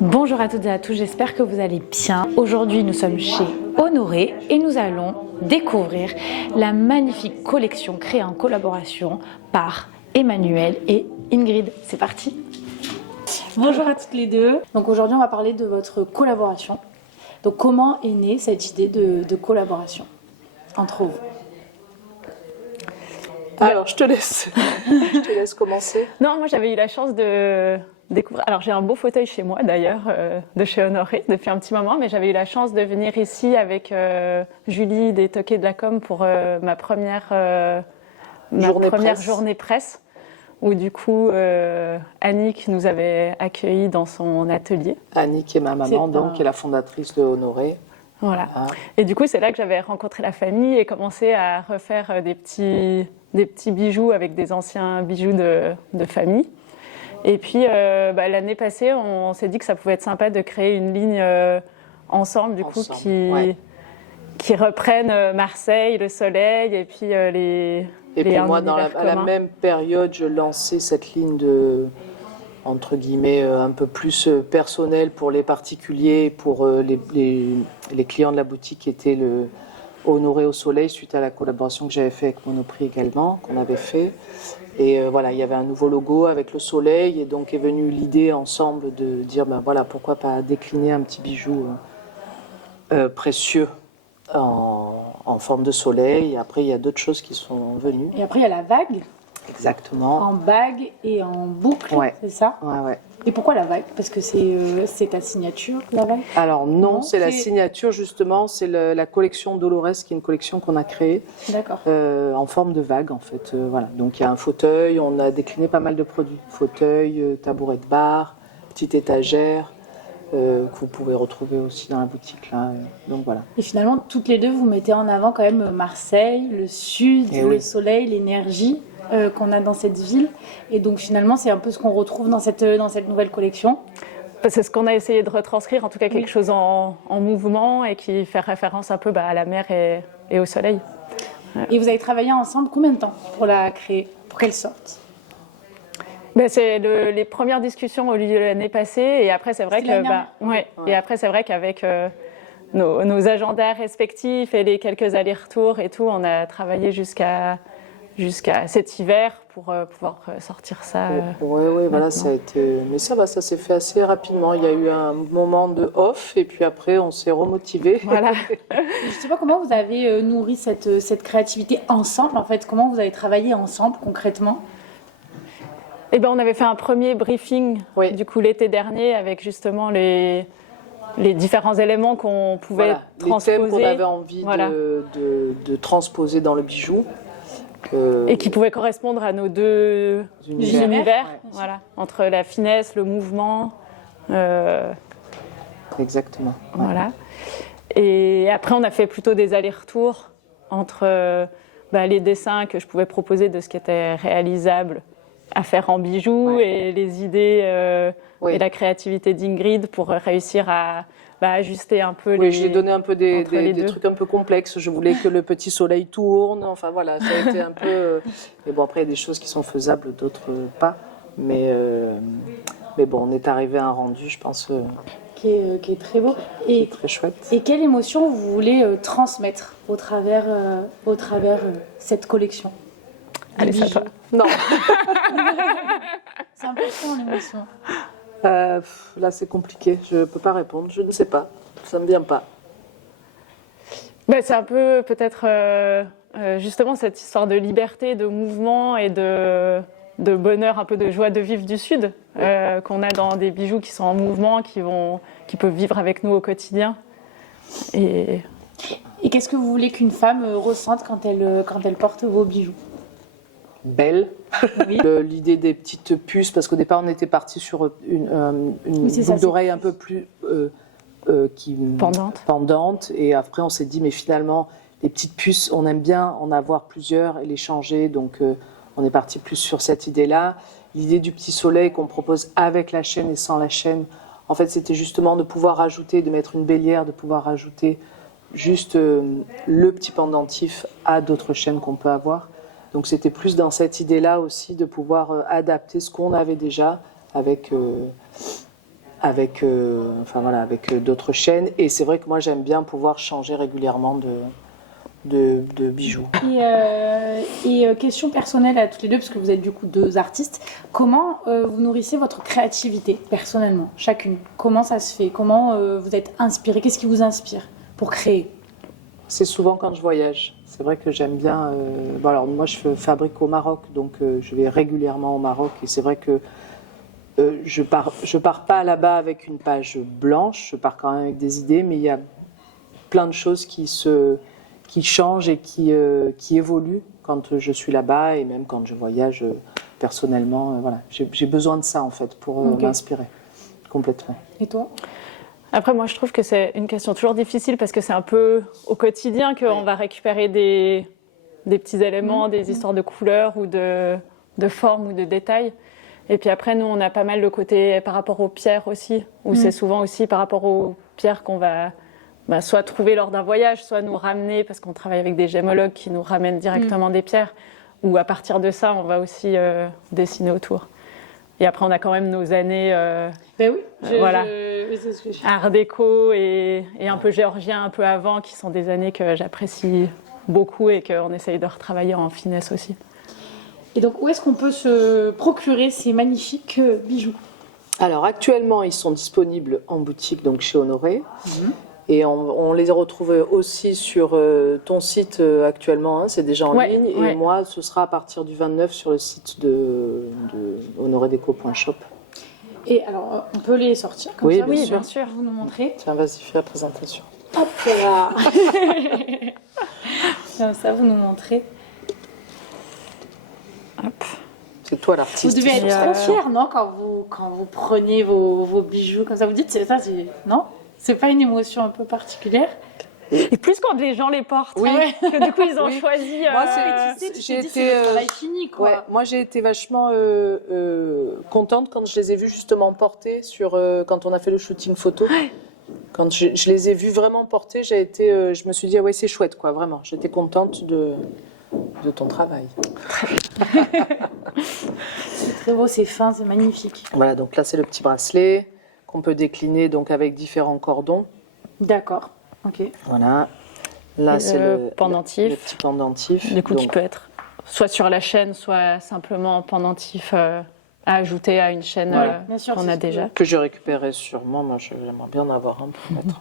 Bonjour à toutes et à tous, j'espère que vous allez bien. Aujourd'hui, nous sommes chez Honoré et nous allons découvrir la magnifique collection créée en collaboration par Emmanuel et Ingrid. C'est parti. Bonjour à toutes les deux. Donc aujourd'hui, on va parler de votre collaboration. Donc comment est née cette idée de collaboration entre vous? Alors, je te laisse commencer. Non, moi j'avais eu la chance de découvrir. Alors j'ai un beau fauteuil chez moi d'ailleurs, de chez Honoré depuis un petit moment, mais j'avais eu la chance de venir ici avec Julie des Toquets de la Com pour ma première journée presse, où du coup Annick nous avait accueillis dans son atelier. Annick est ma maman, donc, qui est la fondatrice de Honoré. Voilà. Ah. Et du coup, c'est là que j'avais rencontré la famille et commencé à refaire des petits bijoux avec des anciens bijoux de famille. Et puis, l'année passée, on s'est dit que ça pouvait être sympa de créer une ligne ensemble, du coup, qui reprenne Marseille, le soleil, et puis les. Et puis moi, à la même période, je lançais cette ligne de, entre guillemets, un peu plus personnelle pour les particuliers, pour les clients de la boutique qui étaient le Honoré au soleil, suite à la collaboration que j'avais fait avec Monoprix également, qu'on avait fait. Et voilà, il y avait un nouveau logo avec le soleil, et donc est venue l'idée ensemble de dire, ben voilà, pourquoi pas décliner un petit bijou précieux en forme de soleil. Et après, il y a d'autres choses qui sont venues. Et après, il y a la vague. Exactement. En bague et en boucle, c'est ça? Ouais. Et pourquoi la vague? Parce que c'est ta signature, la vague? Alors non, c'est la signature justement, c'est la collection Dolores, qui est une collection qu'on a créée en forme de vague en fait. Voilà. Donc il y a un fauteuil, on a décliné pas mal de produits. Fauteuil, tabouret de bar, petite étagère, que vous pouvez retrouver aussi dans la boutique là. Donc voilà. Et finalement, toutes les deux, vous mettez en avant quand même Marseille, le sud, le soleil, l'énergie qu'on a dans cette ville. Et donc finalement, c'est un peu ce qu'on retrouve dans cette nouvelle collection. C'est ce qu'on a essayé de retranscrire, en tout cas quelque chose en mouvement et qui fait référence un peu à la mer et au soleil. Ouais. Et vous avez travaillé ensemble combien de temps pour la créer, pour qu'elle sorte? C'est les premières discussions au lieu de l'année passée, et après c'est vrai et après c'est vrai qu'avec nos agendas respectifs et les quelques allers-retours et tout, on a travaillé jusqu'à cet hiver pour pouvoir sortir ça. Oui, voilà, ça a été. Mais ça s'est fait assez rapidement. Il y a eu un moment de off, et puis après on s'est remotivé. Voilà. Je ne sais pas comment vous avez nourri cette créativité ensemble. En fait, comment vous avez travaillé ensemble concrètement? On avait fait un premier briefing du coup l'été dernier avec justement les différents éléments qu'on pouvait transposer. Les thèmes qu'on avait envie de transposer dans le bijou. Et qui pouvaient correspondre à nos deux univers, entre la finesse, le mouvement. Exactement. Voilà. Et après, on a fait plutôt des allers-retours entre les dessins que je pouvais proposer de ce qui était réalisable à faire en bijoux et les idées et la créativité d'Ingrid pour réussir à ajuster un peu je lui ai donné un peu des trucs un peu complexes. Je voulais que le petit soleil tourne. Enfin voilà, ça a été un peu. Mais bon, après il y a des choses qui sont faisables, d'autres pas. Mais bon, on est arrivé à un rendu, je pense. Qui est très beau et très chouette. Et quelle émotion vous voulez transmettre au travers cette collection? Allez, ça toi. Non. C'est important l'émotion. Là, c'est compliqué. Je ne peux pas répondre. Je ne sais pas. Ça ne me vient pas. C'est un peu peut-être justement cette histoire de liberté, de mouvement et de bonheur, un peu de joie de vivre du Sud qu'on a dans des bijoux qui sont en mouvement, qui peuvent vivre avec nous au quotidien. Et qu'est-ce que vous voulez qu'une femme ressente quand elle porte vos bijoux? Belle. Oui. L'idée des petites puces, parce qu'au départ on était parti sur une boucle d'oreille un peu plus pendante, et après on s'est dit mais finalement les petites puces, on aime bien en avoir plusieurs et les changer, donc on est parti plus sur cette idée-là. L'idée du petit soleil qu'on propose avec la chaîne et sans la chaîne, en fait c'était justement de pouvoir rajouter, de mettre une bélière, de pouvoir rajouter juste le petit pendentif à d'autres chaînes qu'on peut avoir. Donc c'était plus dans cette idée-là aussi de pouvoir adapter ce qu'on avait déjà avec avec, avec d'autres chaînes. Et c'est vrai que moi, j'aime bien pouvoir changer régulièrement de bijoux. Et question personnelle à toutes les deux, parce que vous êtes du coup deux artistes, comment vous nourrissez votre créativité personnellement, chacune? Comment ça se fait? Comment vous êtes inspirée? Qu'est-ce qui vous inspire pour créer? C'est souvent quand je voyage. C'est vrai que j'aime bien... alors moi, je fabrique au Maroc, donc je vais régulièrement au Maroc. Et c'est vrai que je pars pas là-bas avec une page blanche, je pars quand même avec des idées, mais il y a plein de choses qui changent et qui évoluent quand je suis là-bas et même quand je voyage personnellement. Voilà. J'ai besoin de ça en fait pour m'inspirer complètement. Et toi? Après, moi, je trouve que c'est une question toujours difficile parce que c'est un peu au quotidien qu'on va récupérer des petits éléments, des histoires de couleurs ou de formes ou de détails. Et puis après, nous, on a pas mal le côté par rapport aux pierres aussi, où c'est souvent aussi par rapport aux pierres qu'on va soit trouver lors d'un voyage, soit nous ramener, parce qu'on travaille avec des gémologues qui nous ramènent directement des pierres, ou à partir de ça, on va aussi dessiner autour. Et après, on a quand même nos années voilà, c'est ce que je... art déco et un peu géorgien un peu avant, qui sont des années que j'apprécie beaucoup et qu'on essaye de retravailler en finesse aussi. Et donc, où est-ce qu'on peut se procurer ces magnifiques bijoux? Alors actuellement, ils sont disponibles en boutique, donc chez Honoré. Et on les retrouve aussi sur ton site actuellement, hein, c'est déjà en ligne. Et moi, ce sera à partir du 29 sur le site de honoredeco.shop. Et alors, on peut les sortir comme ça? Oui, bien sûr. Vous nous montrez? Tiens, vas-y, fais la présentation. Hop là. Comme ça, vous nous montrez. Hop. C'est toi l'artiste. Vous devez être trop fière, non, quand vous prenez vos bijoux comme ça. Vous dites, non? C'est pas une émotion un peu particulière? Et plus quand les gens les portent, que du coup ils ont choisi. Moi, j'ai été le travail fini, quoi. Ouais, moi, j'ai été vachement contente quand je les ai vus justement portés quand on a fait le shooting photo. Quand je les ai vus vraiment portés, je me suis dit, ah ouais, c'est chouette, quoi, vraiment. J'étais contente de ton travail. C'est très beau, c'est fin, c'est magnifique. Voilà, donc là, c'est le petit bracelet qu'on peut décliner donc avec différents cordons. D'accord, ok. Voilà. Là, c'est le pendentif. Le petit pendentif. Du coup, qui peut être soit sur la chaîne, soit simplement pendentif à ajouter à une chaîne qu'on a déjà. Que je récupérerai sûrement. Moi, j'aimerais bien en avoir un pour mettre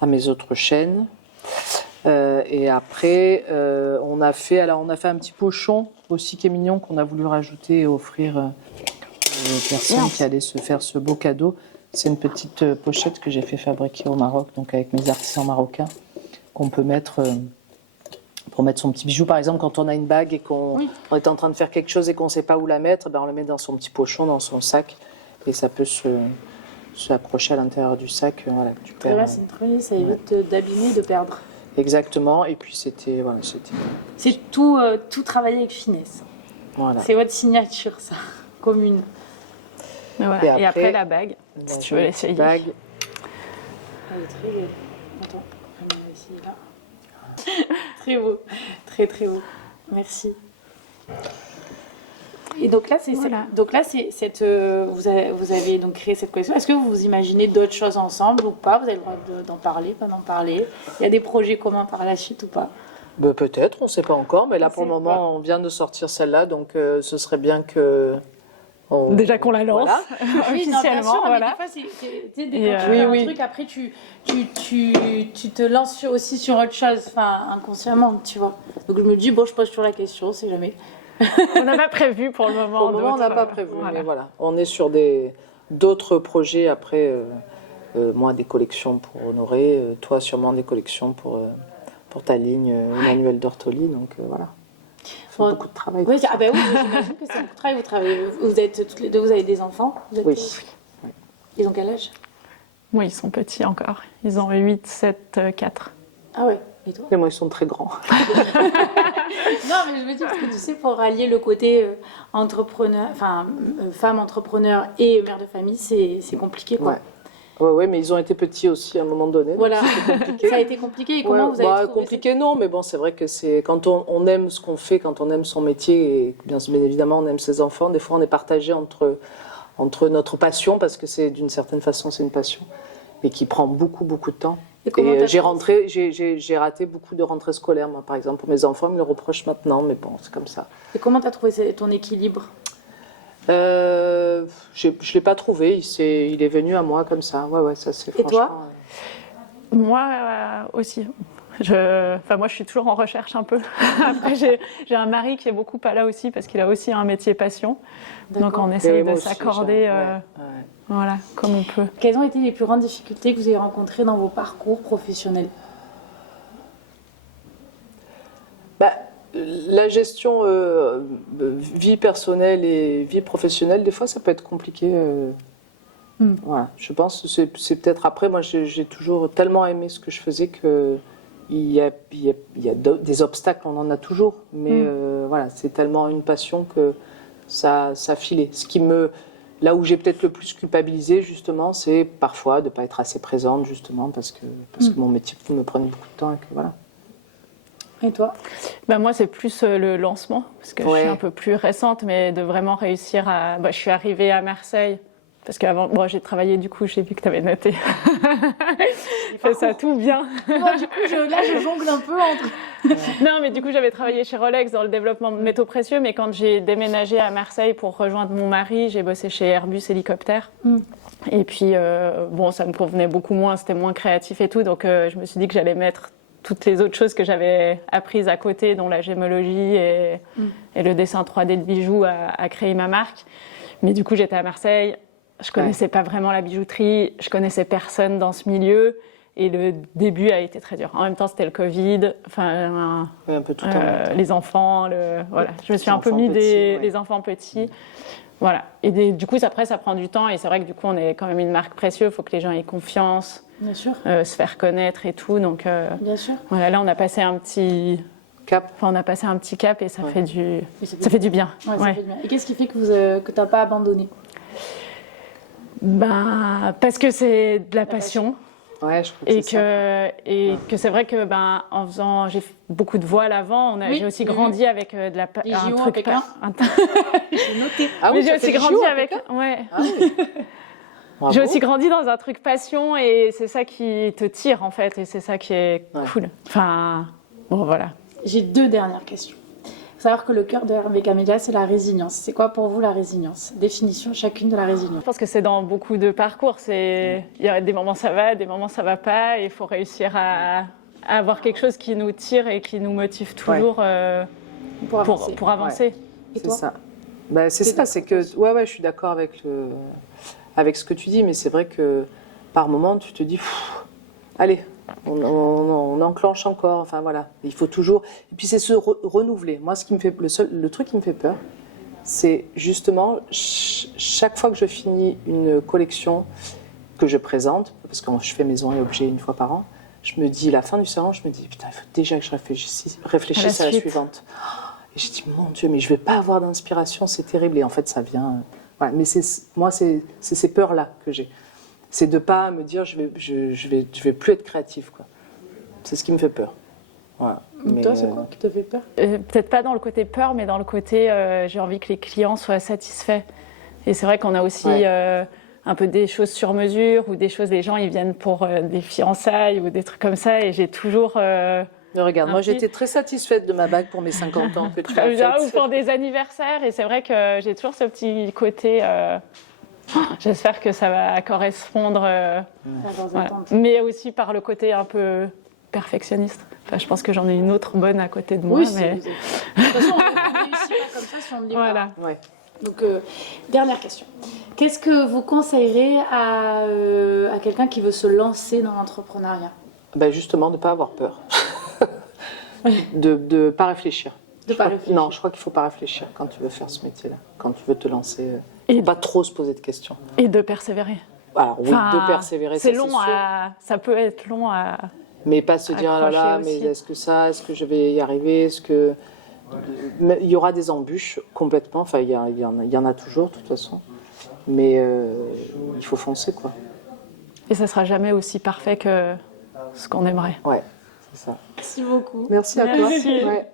à mes autres chaînes. Et après, on a fait un petit pochon aussi qui est mignon qu'on a voulu rajouter et offrir aux personnes qui allaient se faire ce beau cadeau. C'est une petite pochette que j'ai fait fabriquer au Maroc, donc avec mes artisans marocains, qu'on peut mettre pour mettre son petit bijou. Par exemple, quand on a une bague et qu'on est en train de faire quelque chose et qu'on ne sait pas où la mettre, on le met dans son petit pochon, dans son sac, et ça peut s'accrocher à l'intérieur du sac. Voilà, c'est une très ça évite d'abîmer, de perdre. Exactement, et puis c'était... C'est tout travaillé avec finesse. Voilà. C'est votre signature, ça, commune. Voilà. Et après la bague, si tu veux l'essayer. Bague. Elle est très belle. Attends, on va essayer là. Très beau, très très beau. Merci. Et donc là, vous avez donc créé cette collection. Est-ce que vous imaginez d'autres choses ensemble ou pas? Vous avez le droit d'en parler, pas d'en parler. Il y a des projets communs par la suite ou pas? Peut-être, on ne sait pas encore, mais là pour le moment, on vient de sortir celle-là, donc ce serait bien que... Déjà qu'on la lance officiellement, voilà. Des fois, quand tu fais un truc, après tu te lances aussi sur autre chose, enfin inconsciemment, tu vois. Donc je me dis, je pose toujours la question, c'est jamais... On n'a pas prévu pour le moment. Pour le moment, on n'a pas prévu, mais voilà. On est sur d'autres projets après. Moi, des collections pour Honoré, toi, sûrement des collections pour ta ligne Emmanuel Dortoli, donc voilà. C'est beaucoup de travail. Oui, j'imagine que c'est beaucoup de travail. Vous êtes toutes les deux, vous avez des enfants? Oui. Ils ont quel âge? Oui, ils sont petits encore. Ils ont 8, 7, 4. Ah ouais. Et toi? Et moi, ils sont très grands. Non, mais je me dis, parce que tu sais, pour rallier le côté entrepreneur, femme entrepreneur et mère de famille, c'est compliqué, quoi. Ouais, mais ils ont été petits aussi à un moment donné. Voilà, ça a été compliqué. Et comment vous avez trouvé compliqué, non, mais bon, c'est vrai que c'est quand on aime ce qu'on fait, quand on aime son métier, et bien évidemment, on aime ses enfants, des fois, on est partagé entre notre passion, parce que c'est d'une certaine façon c'est une passion, mais qui prend beaucoup de temps. Et J'ai raté beaucoup de rentrées scolaires, moi, par exemple, pour mes enfants, ils me le reprochent maintenant, mais bon, c'est comme ça. Et comment tu as trouvé ton équilibre? Je ne l'ai pas trouvé, il est venu à moi comme ça. Ouais, ça c'est. Et toi? Moi aussi. Moi, je suis toujours en recherche un peu. Après, j'ai un mari qui est beaucoup pas là aussi parce qu'il a aussi un métier passion. Donc, on essaye de s'accorder voilà, comme on peut. Quelles ont été les plus grandes difficultés que vous avez rencontrées dans vos parcours professionnels? La gestion vie personnelle et vie professionnelle, des fois, ça peut être compliqué. Voilà, je pense que c'est peut-être après. Moi, j'ai toujours tellement aimé ce que je faisais que il y a des obstacles, on en a toujours. Mais voilà, c'est tellement une passion que ça filait. Là où j'ai peut-être le plus culpabilisé, justement, c'est parfois de ne pas être assez présente, justement, parce que mon métier me prenait beaucoup de temps. Et que, voilà. Et toi? Moi, c'est plus le lancement, parce que je suis un peu plus récente, mais de vraiment réussir à... je suis arrivée à Marseille, parce qu'avant, j'ai travaillé, du coup, j'ai vu que tu avais noté. Je fais ça tout bien. Moi, du coup, je jongle un peu entre... Non, mais du coup, j'avais travaillé chez Rolex dans le développement de métaux précieux, mais quand j'ai déménagé à Marseille pour rejoindre mon mari, j'ai bossé chez Airbus Hélicoptère. Et puis, ça me convenait beaucoup moins, c'était moins créatif et tout, donc je me suis dit que j'allais mettre toutes les autres choses que j'avais apprises à côté, dont la gémologie et le dessin 3D de bijoux, à créer ma marque. Mais du coup, j'étais à Marseille, je connaissais pas vraiment la bijouterie, je connaissais personne dans ce milieu, et le début a été très dur. En même temps, c'était le Covid, un peu tout les enfants, voilà. Je me suis un peu mis les enfants petits. Voilà. Et du coup, après, ça prend du temps, et c'est vrai que du coup, on est quand même une marque précieuse, il faut que les gens aient confiance. Bien sûr. Se faire connaître et tout, donc bien sûr. Voilà, là on a passé un petit cap. On a passé un petit cap et ça fait du fait du bien. Ouais, ça fait du bien. Et qu'est-ce qui fait que t'as pas abandonné? Parce que c'est de la passion. Ouais, je crois que c'est vrai que en faisant, j'ai fait beaucoup de voiles avant, j'ai aussi grandi avec de la un truc Pékin. J'ai noté. Mais j'ai aussi grandi avec j'ai aussi grandi dans un truc passion, et c'est ça qui te tire en fait, et c'est ça qui est cool. Voilà. J'ai 2 dernières questions. Il faut savoir que le cœur de Hervé Camélia, c'est la résilience. C'est quoi pour vous la résilience? Définition chacune de la résilience. Je pense que c'est dans beaucoup de parcours. Il y a des moments ça va, des moments ça va pas, et il faut réussir à avoir quelque chose qui nous tire et qui nous motive toujours pour avancer. Et toi? C'est ça. C'est ça, c'est que je suis d'accord avec ce que tu dis, mais c'est vrai que par moment tu te dis allez, on enclenche encore, enfin voilà, il faut toujours, et puis c'est se renouveler. Moi, ce qui me fait le truc qui me fait peur, c'est justement chaque fois que je finis une collection que je présente, parce que je fais maison et objets une fois par an, je me dis, la fin du salon, je me dis putain, il faut déjà que je réfléchisse à la suivante. Et je dis mon Dieu, mais je vais pas avoir d'inspiration, c'est terrible. Et en fait, ça vient. Voilà. Mais c'est ces peurs-là que j'ai. C'est de pas me dire je vais plus être créative, quoi. C'est ce qui me fait peur. Voilà. Mais toi, c'est quoi qui te fait peur? Peut-être pas dans le côté peur, mais dans le côté j'ai envie que les clients soient satisfaits. Et c'est vrai qu'on a aussi un peu des choses sur mesure, ou des choses, les gens ils viennent pour des fiançailles ou des trucs comme ça, et j'ai toujours. Regarde, moi j'étais très satisfaite de ma bague pour mes 50 ans que tu as faite. Ou pour des anniversaires, et c'est vrai que j'ai toujours ce petit côté. J'espère que ça va correspondre. Voilà. Mais aussi par le côté un peu perfectionniste. Je pense que j'en ai une autre bonne à côté de moi. Oui, mais... de toute façon, on ne réussit pas comme ça si on ne dit pas. Ouais. Donc, dernière question. Qu'est-ce que vous conseillerez à quelqu'un qui veut se lancer dans l'entrepreneuriat? Justement, de ne pas avoir peur. de ne pas réfléchir. Non, je crois qu'il ne faut pas réfléchir quand tu veux faire ce métier-là, quand tu veux te lancer. Et pas trop se poser de questions. Et de persévérer. Alors oui, de persévérer, c'est long ça peut être long à... Mais pas se dire, mais est-ce que je vais y arriver, il y aura des embûches complètement, enfin il y en a toujours de toute façon, mais il faut foncer, quoi. Et ça sera jamais aussi parfait que ce qu'on aimerait. Ouais, c'est ça. Merci beaucoup. Merci à toi. Ouais.